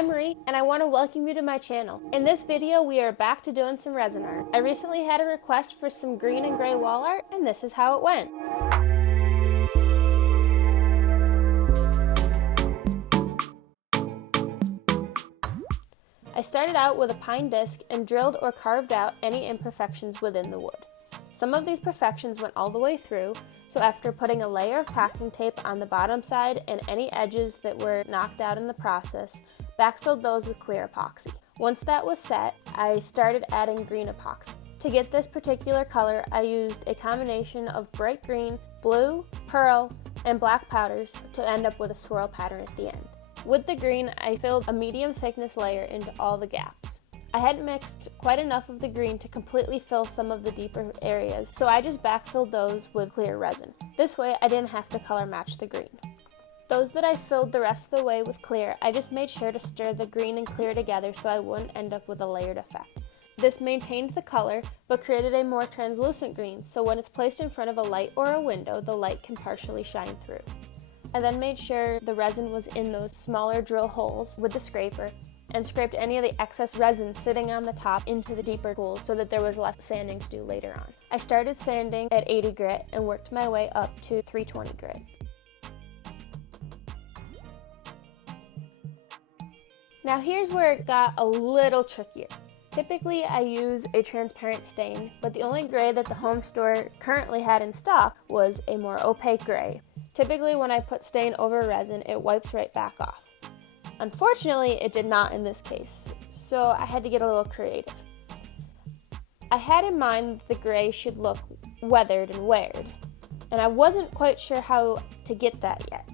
I'm Marie, and I want to welcome you to my channel. In this video, we are back to doing some resin art. I recently had a request for some green and gray wall art, and this is how it went. I started out with a pine disc and drilled or carved out any imperfections within the wood. Some of these perfections went all the way through, so after putting a layer of packing tape on the bottom side and any edges that were knocked out in the process, backfilled those with clear epoxy. Once that was set, I started adding green epoxy. To get this particular color, I used a combination of bright green, blue, pearl, and black powders to end up with a swirl pattern at the end. With the green, I filled a medium thickness layer into all the gaps. I hadn't mixed quite enough of the green to completely fill some of the deeper areas, so I just backfilled those with clear resin. This way, I didn't have to color match the green. Those that I filled the rest of the way with clear, I just made sure to stir the green and clear together so I wouldn't end up with a layered effect. This maintained the color, but created a more translucent green, so when it's placed in front of a light or a window, the light can partially shine through. I then made sure the resin was in those smaller drill holes with the scraper, and scraped any of the excess resin sitting on the top into the deeper pools so that there was less sanding to do later on. I started sanding at 80 grit and worked my way up to 320 grit. Now here's where it got a little trickier. Typically I use a transparent stain, but the only gray that the home store currently had in stock was a more opaque gray. Typically when I put stain over resin, it wipes right back off. Unfortunately, it did not in this case, so I had to get a little creative. I had in mind that the gray should look weathered and weared, and I wasn't quite sure how to get that yet.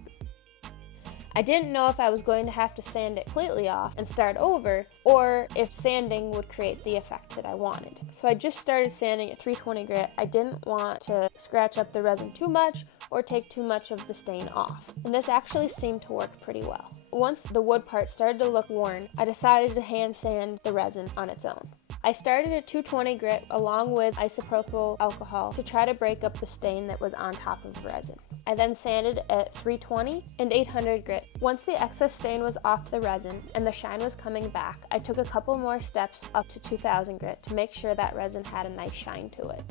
I didn't know if I was going to have to sand it completely off and start over, or if sanding would create the effect that I wanted. So I just started sanding at 320 grit. I didn't want to scratch up the resin too much or take too much of the stain off, and this actually seemed to work pretty well. Once the wood part started to look worn, I decided to hand sand the resin on its own. I started at 220 grit along with isopropyl alcohol to try to break up the stain that was on top of the resin. I then sanded at 320 and 800 grit. Once the excess stain was off the resin and the shine was coming back, I took a couple more steps up to 2000 grit to make sure that resin had a nice shine to it.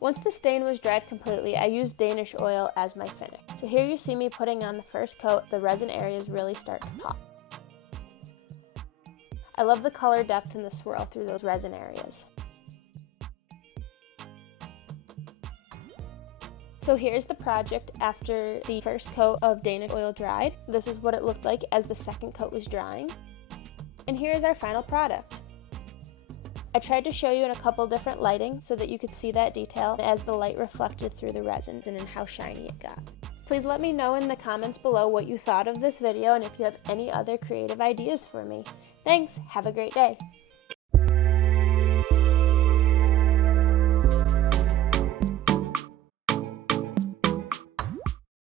Once the stain was dried completely, I used Danish Oil as my finish. So here you see me putting on the first coat. The resin areas really start to pop. I love the color depth and the swirl through those resin areas. So here's the project after the first coat of Danish Oil dried. This is what it looked like as the second coat was drying. And here's our final product. I tried to show you in a couple different lighting so that you could see that detail as the light reflected through the resins and how shiny it got. Please let me know in the comments below what you thought of this video and if you have any other creative ideas for me. Thanks, have a great day.